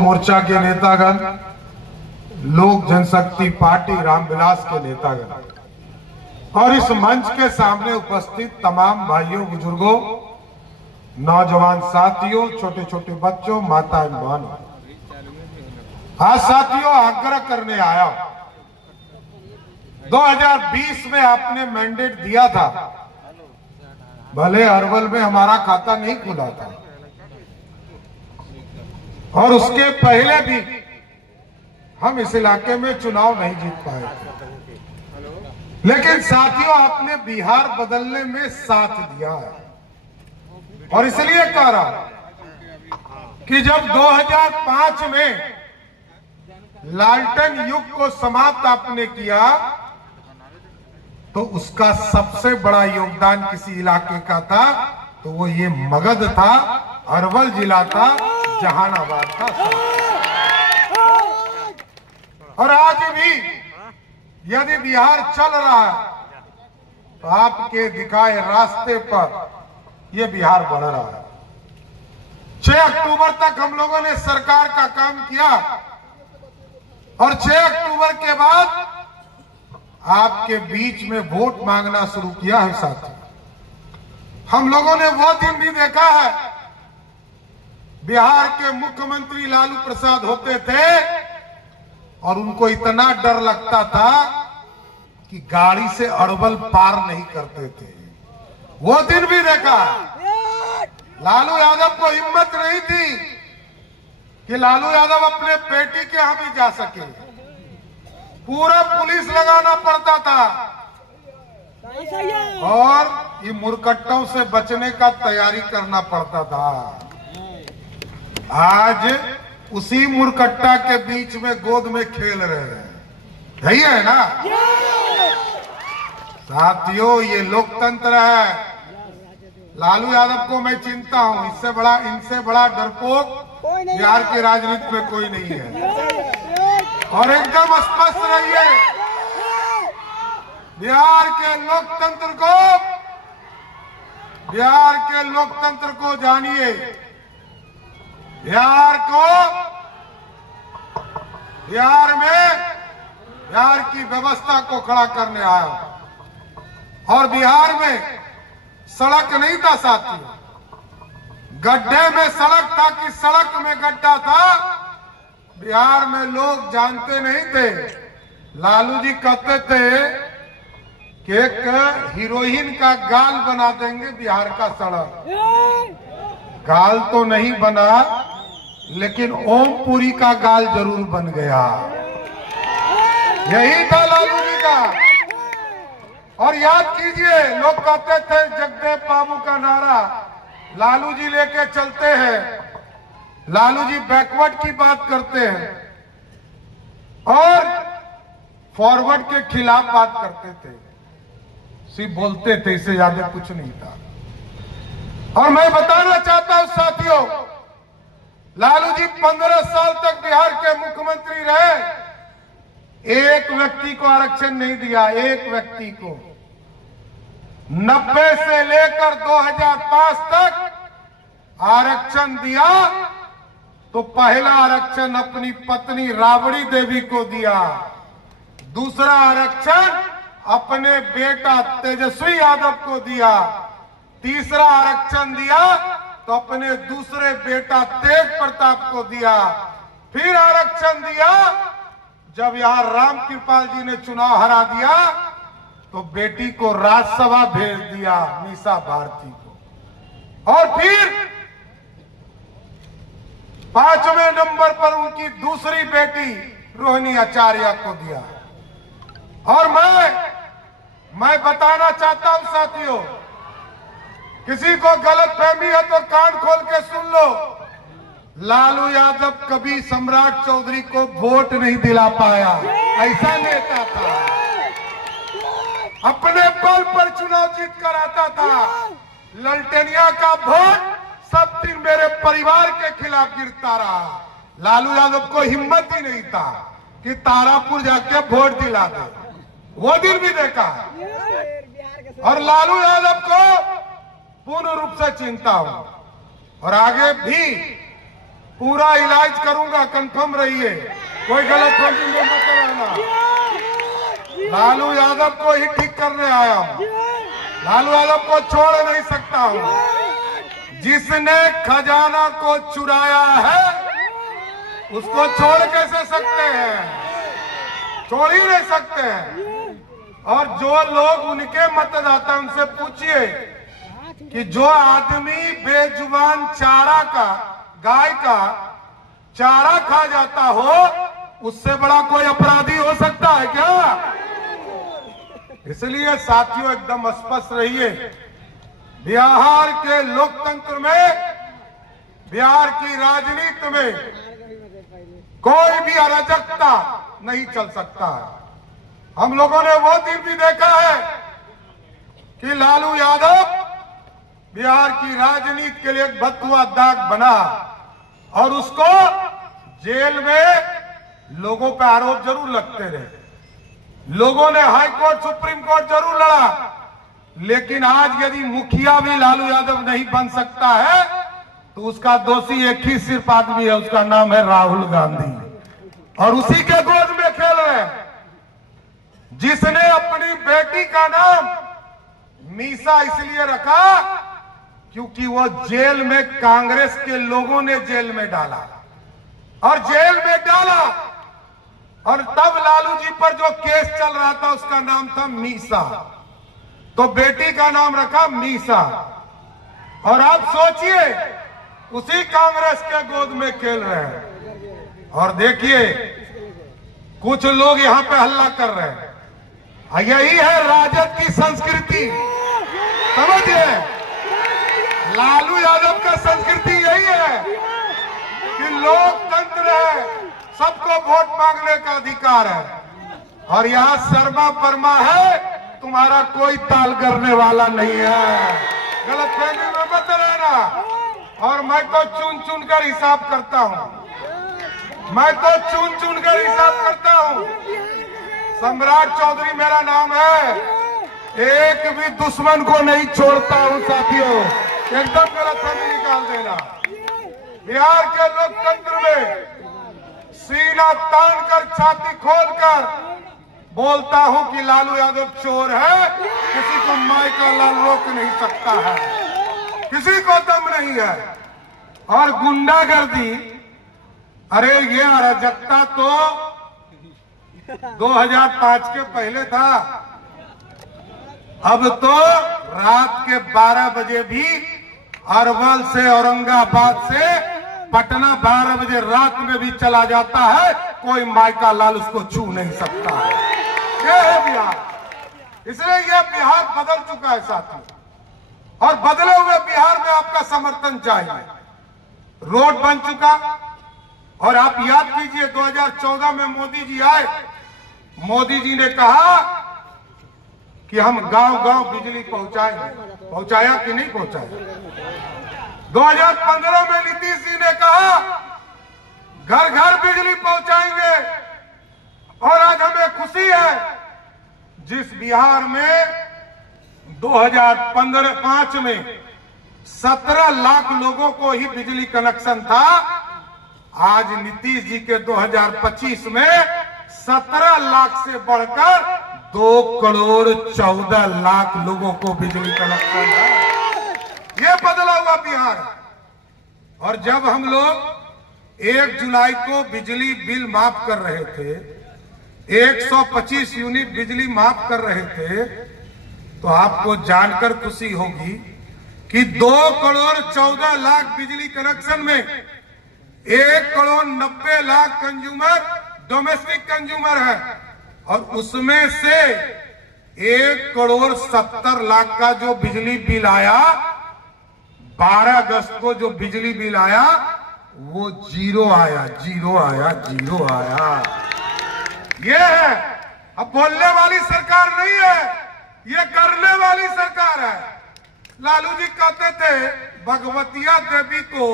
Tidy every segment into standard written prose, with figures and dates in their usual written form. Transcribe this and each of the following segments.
मोर्चा के नेतागण, लोक जनशक्ति पार्टी रामविलास के नेतागण और इस मंच के सामने उपस्थित तमाम भाइयों, बुजुर्गों, नौजवान साथियों, छोटे छोटे बच्चों, माता एवं बहनों, आज साथियों आग्रह करने आया हूं। 2020 में आपने मैंडेट दिया था, भले अरवल में हमारा खाता नहीं खुला था और उसके पहले भी हम इस इलाके में चुनाव नहीं जीत पाए थे, लेकिन साथियों आपने बिहार बदलने में साथ दिया है। और इसलिए कह रहा हूं कि जब 2005 में लालटेन युग को समाप्त आपने किया तो उसका सबसे बड़ा योगदान किसी इलाके का था तो वो ये मगध था, अरवल जिला था, जहानाबाद था। और आज भी यदि बिहार चल रहा है तो आपके दिखाए रास्ते पर यह बिहार बढ़ रहा है। 6 अक्टूबर तक हम लोगों ने सरकार का काम किया और 6 अक्टूबर के बाद आपके बीच में वोट मांगना शुरू किया है। साथियों, हम लोगों ने वो दिन भी देखा है, बिहार के मुख्यमंत्री लालू प्रसाद होते थे और उनको इतना डर लगता था कि गाड़ी से अरवल पार नहीं करते थे। वो दिन भी देखा है। लालू यादव को हिम्मत नहीं थी कि लालू यादव अपने बेटी के यहां भी जा सके, पूरा पुलिस लगाना पड़ता था और ये मुरकट्टों से बचने का तैयारी करना पड़ता था। आज उसी मुरकट्टा के बीच में गोद में खेल रहे हैं, यही है ना साथियों? ये लोकतंत्र है। लालू यादव को मैं चिंता हूं, इनसे बड़ा डरपोक बिहार की राजनीति में कोई नहीं है। और एकदम स्पष्ट रहिए, बिहार के लोकतंत्र को जानिए। बिहार की व्यवस्था को खड़ा करने आया और बिहार में सड़क नहीं था साथियों, गड्ढे में सड़क था कि सड़क में गड्ढा था। बिहार में लोग जानते नहीं थे। लालू जी कहते थे कि एक हीरोइन का गाल बना देंगे बिहार का सड़क। गाल तो नहीं बना, लेकिन ओमपुरी का गाल जरूर बन गया। यही था लालू जी का। और याद कीजिए, लोग कहते थे जगदेव बाबू का नारा लालू जी लेके चलते हैं, लालू जी बैकवर्ड की बात करते हैं और फॉरवर्ड के खिलाफ बात करते थे, सिर्फ बोलते थे, इससे ज्यादा कुछ नहीं था। और मैं बताना चाहता हूं साथियों, लालू जी 15 साल तक बिहार के मुख्यमंत्री रहे, एक व्यक्ति को आरक्षण नहीं दिया, एक व्यक्ति को। 90 से लेकर 2005 तक आरक्षण दिया तो पहला आरक्षण अपनी पत्नी राबड़ी देवी को दिया, दूसरा आरक्षण अपने बेटा तेजस्वी यादव को दिया, तीसरा आरक्षण दिया तो अपने दूसरे बेटा तेज प्रताप को दिया, फिर आरक्षण दिया जब यहां राम कृपाल जी ने चुनाव हरा दिया तो बेटी को राज्यसभा भेज दिया, मीसा भारती को। और फिर 5वें नंबर पर उनकी दूसरी बेटी रोहिणी आचार्य को दिया। और मैं बताना चाहता हूं साथियों, किसी को गलत फहमी है तो कान खोल के सुन लो, लालू यादव कभी सम्राट चौधरी को वोट नहीं दिला पाया। ऐसा नेता था, अपने बल पर चुनाव जीत कर आता था। ललटेनिया का वोट सब दिन मेरे परिवार के खिलाफ गिरता रहा। लालू यादव को हिम्मत ही नहीं था कि तारापुर जाके वोट दिला दे, वो दिन भी देखा है। और लालू यादव को पूर्ण रूप से चिंता हूं और आगे भी पूरा इलाज करूंगा, कंफर्म रहिए, कोई गलतफहमी में मत रहना। लालू यादव को ही ठीक करने आया हूं, लालू यादव को छोड़ नहीं सकता हूं। जिसने खजाना को चुराया है उसको छोड़ कैसे सकते हैं? छोड़ ही नहीं सकते हैं। और जो लोग उनके मतदाता, उनसे पूछिए कि जो आदमी बेजुबान चारा का, गाय का चारा खा जाता हो, उससे बड़ा कोई अपराधी हो सकता है क्या? इसलिए साथियों एकदम स्पष्ट रहिए, बिहार के लोकतंत्र में, बिहार की राजनीति में कोई भी अराजकता नहीं चल सकता है। हम लोगों ने वो दिन भी देखा है कि लालू यादव बिहार की राजनीति के लिए एक भगवा दाग बना और उसको जेल में लोगों पर आरोप जरूर लगते रहे। लोगों ने हाई कोर्ट, सुप्रीम कोर्ट जरूर लड़ा, लेकिन आज यदि मुखिया भी लालू यादव नहीं बन सकता है तो उसका दोषी एक ही सिर्फ आदमी है, उसका नाम है राहुल गांधी। और उसी के गोद में खेल रहे हैं, जिसने अपनी बेटी का नाम मीसा इसलिए रखा क्योंकि वो जेल में कांग्रेस के लोगों ने जेल में डाला, और जेल में डाला और तब लालू जी पर जो केस चल रहा था उसका नाम था मीसा, तो बेटी का नाम रखा मीसा। और आप सोचिए उसी कांग्रेस के गोद में खेल रहे हैं। और देखिए कुछ लोग यहां पे हल्ला कर रहे हैं, यही है राजद की संस्कृति, समझिए। लालू यादव का संस्कृति यही है कि लोकतंत्र है, सबको वोट मांगने का अधिकार है, और यहाँ शर्मा वर्मा है, तुम्हारा कोई ताल करने वाला नहीं है। गलतफहमी में मत रहना। और मैं तो चुन चुन कर हिसाब करता हूँ, मैं तो चुन चुन कर हिसाब करता हूँ। सम्राट चौधरी मेरा नाम है, एक भी दुश्मन को नहीं छोड़ता हूँ साथियों, एकदम गलतफहमी निकाल देना। बिहार के लोकतंत्र में सीना तान कर, छाती खोलकर बोलता हूं कि लालू यादव चोर है, किसी को माई का लाल रोक नहीं सकता है, किसी को दम नहीं है। और गुंडागर्दी, अरे ये अराजकता तो 2005 के पहले था, अब तो रात के 12 बजे भी अरवल से, औरंगाबाद से पटना 12 बजे रात में भी चला जाता है, कोई माइका लाल उसको छू नहीं सकता है। ये है बिहार। इसलिए यह बिहार बदल चुका है साथियों, और बदले हुए बिहार में आपका समर्थन चाहिए। रोड बन चुका, और आप याद कीजिए 2014 में मोदी जी आए, मोदी जी ने कहा कि हम गांव-गांव बिजली पहुंचाएंगे, पहुंचाया कि नहीं पहुंचाया? 2015 में नीतीश जी ने कहा घर घर बिजली पहुंचाएंगे, और आज हमें खुशी है जिस बिहार में 2005 में 17 लाख लोगों को ही बिजली कनेक्शन था, आज नीतीश जी के 2025 में 17 लाख से बढ़कर 2,14,00,000 लोगों को बिजली कनेक्शन है। ये बदला हुआ बिहार है। और जब हम लोग 1 जुलाई को बिजली बिल माफ कर रहे थे, 125 यूनिट बिजली माफ कर रहे थे, तो आपको जानकर खुशी होगी कि 2,14,00,000 बिजली कनेक्शन में 1,90,00,000 कंज्यूमर डोमेस्टिक कंज्यूमर है, और उसमें से 1,70,00,000 का जो बिजली बिल आया, 12 अगस्त को जो बिजली बिल आया वो जीरो आया, जीरो आया, जीरो आया। ये है, अब बोलने वाली सरकार नहीं है, ये करने वाली सरकार है। लालू जी कहते थे भगवतिया देवी को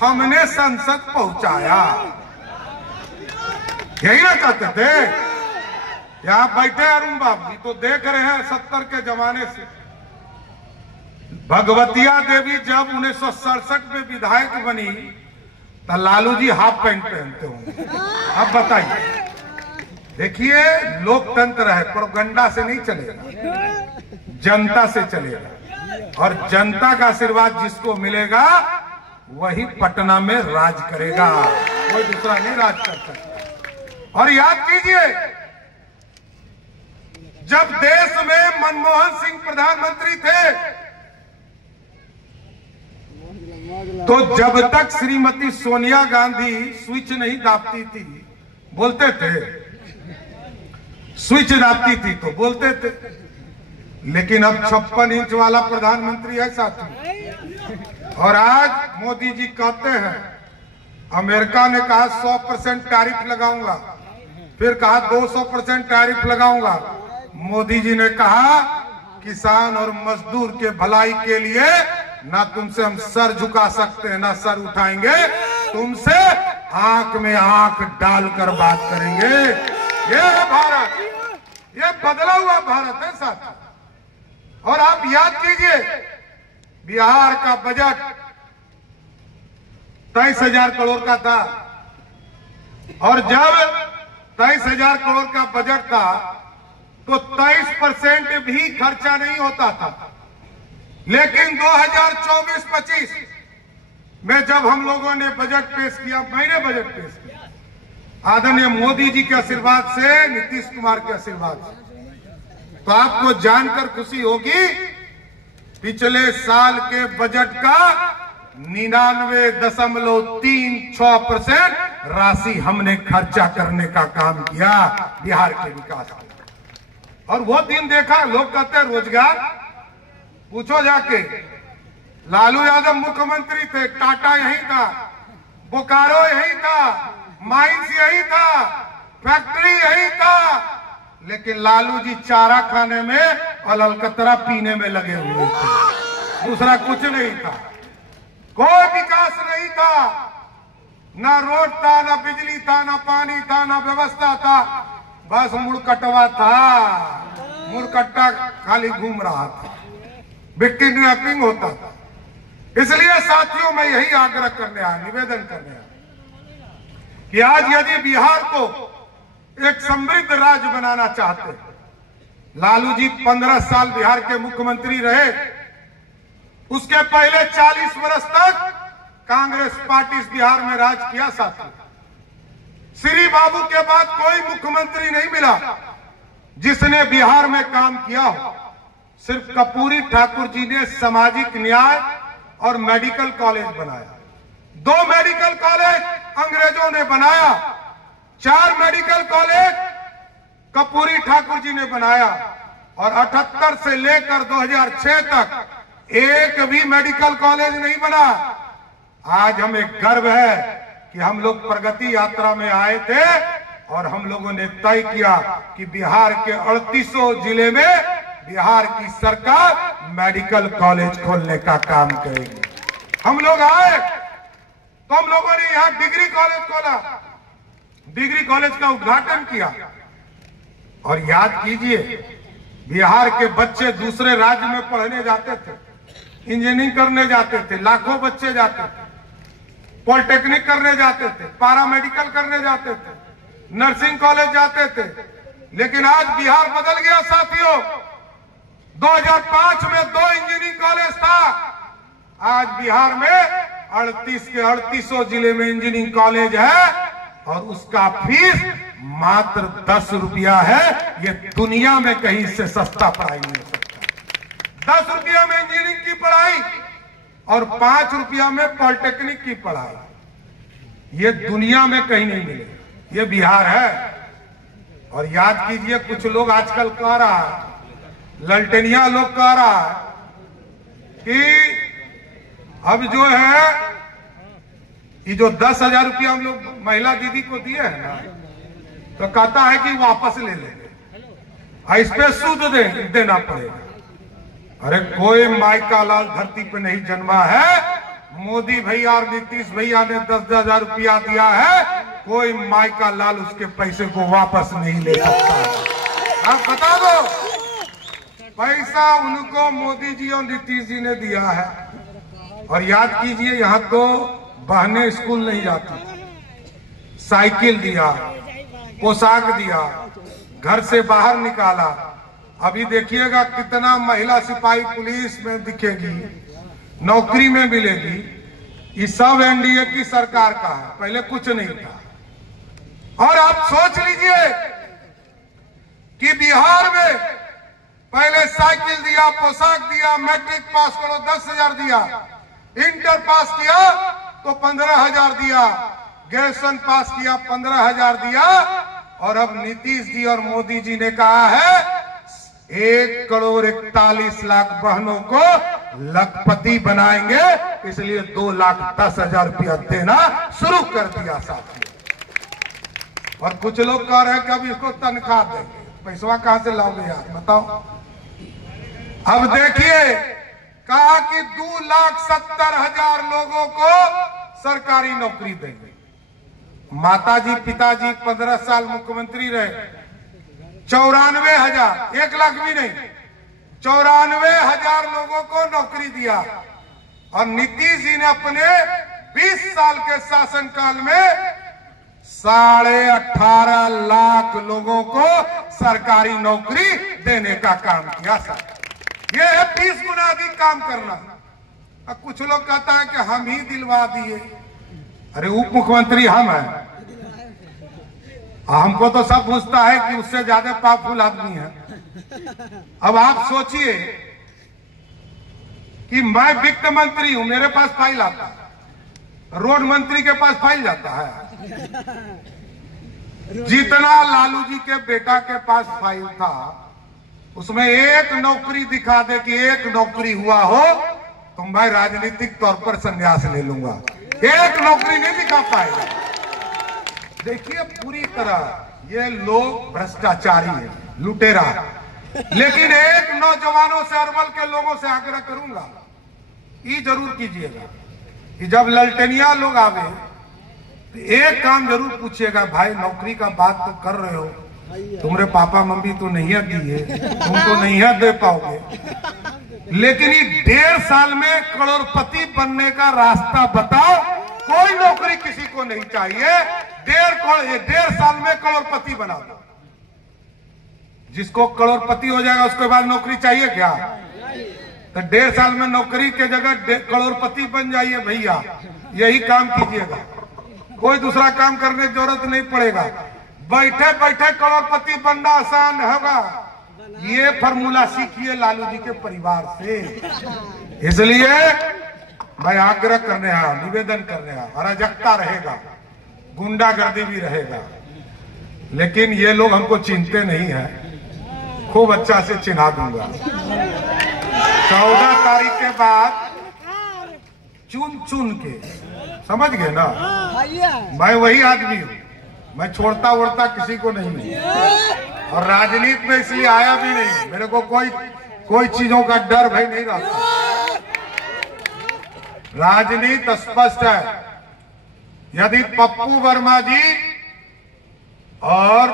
हमने संसद पहुंचाया, यही ना कहते थे। यहां बैठे अरुण बाबू तो देख रहे हैं 70 के जमाने से। भगवतिया देवी जब 1967 में विधायक बनी तो लालू जी हाफ पैंट पहनते होंगे। अब बताइए, देखिए लोकतंत्र है, प्रोपगंडा से नहीं चलेगा, जनता से चलेगा, और जनता का आशीर्वाद जिसको मिलेगा वही पटना में राज करेगा, कोई दूसरा नहीं राज कर सकता। और याद कीजिए, जब देश में मनमोहन सिंह प्रधानमंत्री थे तो जब तक श्रीमती सोनिया गांधी स्विच नहीं दाबती थी बोलते थे, स्विच दाबती थी तो बोलते थे, लेकिन अब 56 इंच वाला प्रधानमंत्री है साथी। और आज मोदी जी कहते हैं, अमेरिका ने कहा 100% टैरिफ लगाऊंगा, फिर कहा 200% टैरिफ लगाऊंगा। मोदी जी ने कहा किसान और मजदूर के भलाई के लिए ना तुमसे हम सर झुका सकते हैं ना सर उठाएंगे, तुमसे आंख में आंख डालकर बात करेंगे। ये है भारत, ये बदला हुआ भारत है साथ। और आप याद कीजिए, बिहार का बजट 23,000 करोड़ का था, और जब 23,000 करोड़ का बजट था तो 23% भी खर्चा नहीं होता था। लेकिन 2024-25 में जब हम लोगों ने बजट पेश किया, मैंने बजट पेश किया आदरणीय मोदी जी के आशीर्वाद से, नीतीश कुमार के आशीर्वाद से, तो आपको जानकर खुशी होगी पिछले साल के बजट का 99.36% राशि हमने खर्चा करने का काम किया बिहार के विकास में। और वो दिन देखा, लोग कहते हैं रोजगार, पूछो जाके, लालू यादव मुख्यमंत्री थे, टाटा यही था, बोकारो यही था, माइंस यही था, फैक्ट्री यही था, लेकिन लालू जी चारा खाने में और अलकतरा पीने में लगे हुए थे, दूसरा कुछ नहीं था। कोई विकास नहीं था, ना रोड था, ना बिजली था, ना पानी था, ना व्यवस्था था, बस मुड़कटवा था, मुड़कट्टा खाली घूम रहा था, किडनैपिंग होता था। इसलिए साथियों मैं यही आग्रह करने आया, निवेदन करने आया कि आज यदि बिहार को एक समृद्ध राज्य बनाना चाहते, लालू जी 15 साल बिहार के मुख्यमंत्री रहे, उसके पहले 40 वर्ष तक कांग्रेस पार्टी बिहार में राज किया साथी। श्री बाबू के बाद कोई मुख्यमंत्री नहीं मिला जिसने बिहार में काम किया हो। सिर्फ कर्पूरी ठाकुर जी ने सामाजिक न्याय और मेडिकल कॉलेज बनाया, 2 मेडिकल कॉलेज अंग्रेजों ने बनाया, 4 मेडिकल कॉलेज कर्पूरी ठाकुर जी ने बनाया, और 78 से लेकर 2006 तक एक भी मेडिकल कॉलेज नहीं बना। आज हमें गर्व है कि हम लोग प्रगति यात्रा में आए थे और हम लोगों ने तय किया कि बिहार के 3800 जिले में बिहार की सरकार मेडिकल कॉलेज खोलने का काम करेगी। हम लोग आए तो हम लोगों ने यहां डिग्री कॉलेज खोला, डिग्री कॉलेज का उद्घाटन किया। और याद कीजिए, बिहार के बच्चे दूसरे राज्य में पढ़ने जाते थे, इंजीनियरिंग करने जाते थे, लाखों बच्चे जाते थे, पॉलिटेक्निक करने जाते थे, पैरामेडिकल करने जाते थे, नर्सिंग कॉलेज जाते थे। लेकिन आज बिहार बदल गया साथियों। 2005 में 2 इंजीनियरिंग कॉलेज था, आज बिहार में 38 के 3800 जिले में इंजीनियरिंग कॉलेज है, और उसका फीस मात्र 10 रुपया है। ये दुनिया में कहीं से सस्ता पढ़ाई नहीं हो सकता। 10 रुपया में इंजीनियरिंग की पढ़ाई और 5 रुपया में पॉलिटेक्निक की पढ़ाई, ये दुनिया में कहीं नहीं मिलेगा, ये बिहार है। और याद कीजिए, कुछ लोग आजकल कह रहा है, ललटेनिया लोग कह रहा है कि अब जो है ये जो 10,000 रुपया हम लोग महिला दीदी को दिए हैं ना, तो कहता है कि वापस ले लेंगे, इस पे सूद देना पड़ेगा। अरे कोई माई का लाल धरती पे नहीं जन्मा है। मोदी भैया और नीतीश भैया ने 10,000 रुपया दिया है, कोई माई का लाल उसके पैसे को वापस नहीं ले सकता। आप बता दो, पैसा उनको मोदी जी और नीतीश जी ने दिया है। और याद कीजिए, यहाँ तो बहनें स्कूल नहीं जाती, साइकिल दिया, पोशाक दिया, घर से बाहर निकाला। अभी देखिएगा कितना महिला सिपाही पुलिस में दिखेगी, नौकरी में मिलेगी। ये सब एनडीए की सरकार का है, पहले कुछ नहीं था। और आप सोच लीजिए कि बिहार में पहले साइकिल दिया, पोशाक दिया, मैट्रिक पास करो 10,000 दिया, इंटर पास किया तो 15,000 दिया, ग्रेजुएशन पास किया 15,000 दिया। और अब नीतीश जी और मोदी जी ने कहा है 1,41,00,000 बहनों को लखपति बनाएंगे, इसलिए 2,10,000 रुपया देना शुरू कर दिया साथियों। और कुछ लोग कह रहे हैं कि अब इसको तनख्वाह देंगे, पैसा कहां से लाओगे यार बताओ। अब देखिए कहा कि 2,70,000 लोगों को सरकारी नौकरी देंगे। माताजी पिताजी 15 साल मुख्यमंत्री रहे, 94,000, 1 लाख भी नहीं, 94,000 लोगों को नौकरी दिया। और नीतीश जी ने अपने 20 साल के शासनकाल में 18.5 लाख लोगों को सरकारी नौकरी देने का काम किया। ये है 20 गुना अधिक काम करना। अब कुछ लोग कहता है कि हम ही दिलवा दिए। अरे उप मुख्यमंत्री हम हैं, हमको तो सब पूछता है कि उससे ज्यादा पावरफुल आदमी है। अब आप सोचिए कि मैं वित्त मंत्री हूं, मेरे पास फाइल आता है, रोड मंत्री के पास फाइल जाता है। जितना लालू जी के बेटा के पास फाइल था उसमें एक नौकरी दिखा दे कि एक नौकरी हुआ हो तो मैं राजनीतिक तौर पर संन्यास ले लूंगा। एक नौकरी नहीं दिखा पाएगा। देखिए पूरी तरह ये लोग भ्रष्टाचारी है, लुटेरा। लेकिन एक नौजवानों से, अरवल के लोगों से आग्रह करूंगा, ये जरूर कीजिएगा कि जब ललटेनिया लोग आवे तो एक काम जरूर पूछिएगा, भाई नौकरी का बात तो कर रहे हो, तुम्हारे पापा मम्मी तो नहीं दिए, तुम तो नहीं दे पाओगे, लेकिन ये 1.5 साल में करोड़पति बनने का रास्ता बताओ। कोई नौकरी किसी को नहीं चाहिए, 1.5 साल में करोड़पति बना दो। जिसको करोड़पति हो जाएगा उसके बाद नौकरी चाहिए क्या? तो 1.5 साल में नौकरी के जगह करोड़पति बन जाइए भैया, यही काम कीजिएगा, कोई दूसरा काम करने की जरूरत नहीं पड़ेगा। बैठे बैठे करोड़पति बनना आसान होगा, ये फॉर्मूला सीखिए लालू जी के परिवार से। इसलिए मैं आग्रह करने आया, निवेदन करने आया, अराजकता रहेगा, गुंडागर्दी भी रहेगा, लेकिन ये लोग हमको चिंते नहीं है, खूब अच्छा से चिन्हा दूंगा। 14 तारीख के बाद चुन चुन के, समझ गए ना, मैं वही आदमी हूं, मैं छोड़ता वोड़ता किसी को नहीं हूं। और राजनीति में इसलिए आया भी नहीं, मेरे को कोई चीजों का डर भय नहीं रहता। राजनीति स्पष्ट है, यदि पप्पू वर्मा जी और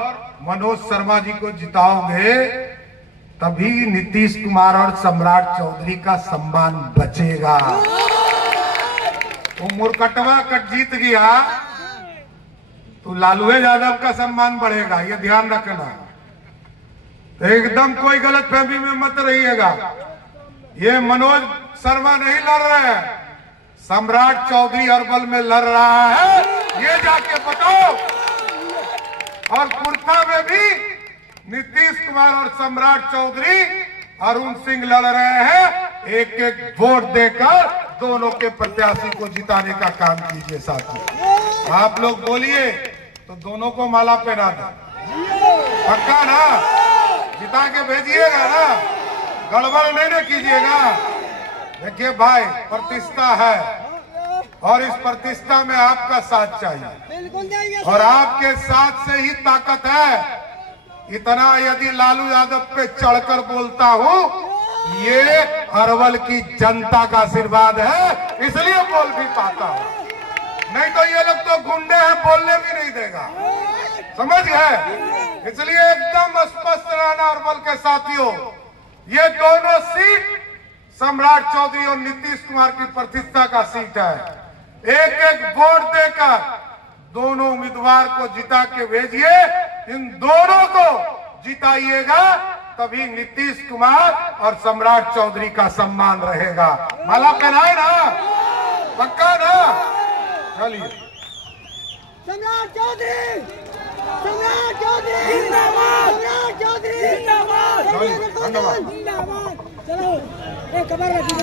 मनोज शर्मा जी को जिताओगे तभी नीतीश कुमार और सम्राट चौधरी का सम्मान बचेगा। तो मुरकटवा कट जीत गया तो लालू यादव का सम्मान बढ़ेगा, ये ध्यान रखना। तो एकदम कोई गलत फहमी में मत रहिएगा, ये मनोज शर्मा नहीं लड़ रहे हैं, सम्राट चौधरी अरवल में लड़ रहा है, ये जाके बताओ। और कुर्ता में भी नीतीश कुमार और सम्राट चौधरी अरुण सिंह लड़ रहे हैं। एक एक वोट देकर दोनों के प्रत्याशी को जिताने का काम कीजिए साथियों। आप लोग बोलिए तो दोनों को माला पहना दो, पक्का ना? जिता के भेजिएगा ना, गड़बड़ नहीं ना कीजिएगा। देखिए भाई, प्रतिष्ठा है और इस प्रतिष्ठा में आपका साथ चाहिए और आपके साथ से ही ताकत है। इतना यदि लालू यादव पे चढ़कर बोलता हूं, ये अरवल की जनता का आशीर्वाद है, इसलिए बोल भी पाता हूं, नहीं तो ये लोग तो गुंडे हैं, बोलने भी नहीं देगा, समझ गए? इसलिए एकदम स्पष्ट रहना अरवल के साथियों, ये दोनों सीट सम्राट चौधरी और नीतीश कुमार की प्रतिष्ठा का सीट है। एक एक वोट देकर दोनों उम्मीदवार को जिता के भेजिए। इन दोनों को जिताइएगा, तभी नीतीश कुमार और सम्राट चौधरी का सम्मान रहेगा। माला पहनाए ना, पक्का ना? चलिए। सम्राट चौधरी, सम्राट चौधरी जिंदाबाद, सम्राट चौधरी जिंदाबाद, धन्यवाद। जिंदाबाद। चलो एक खबर रखिए।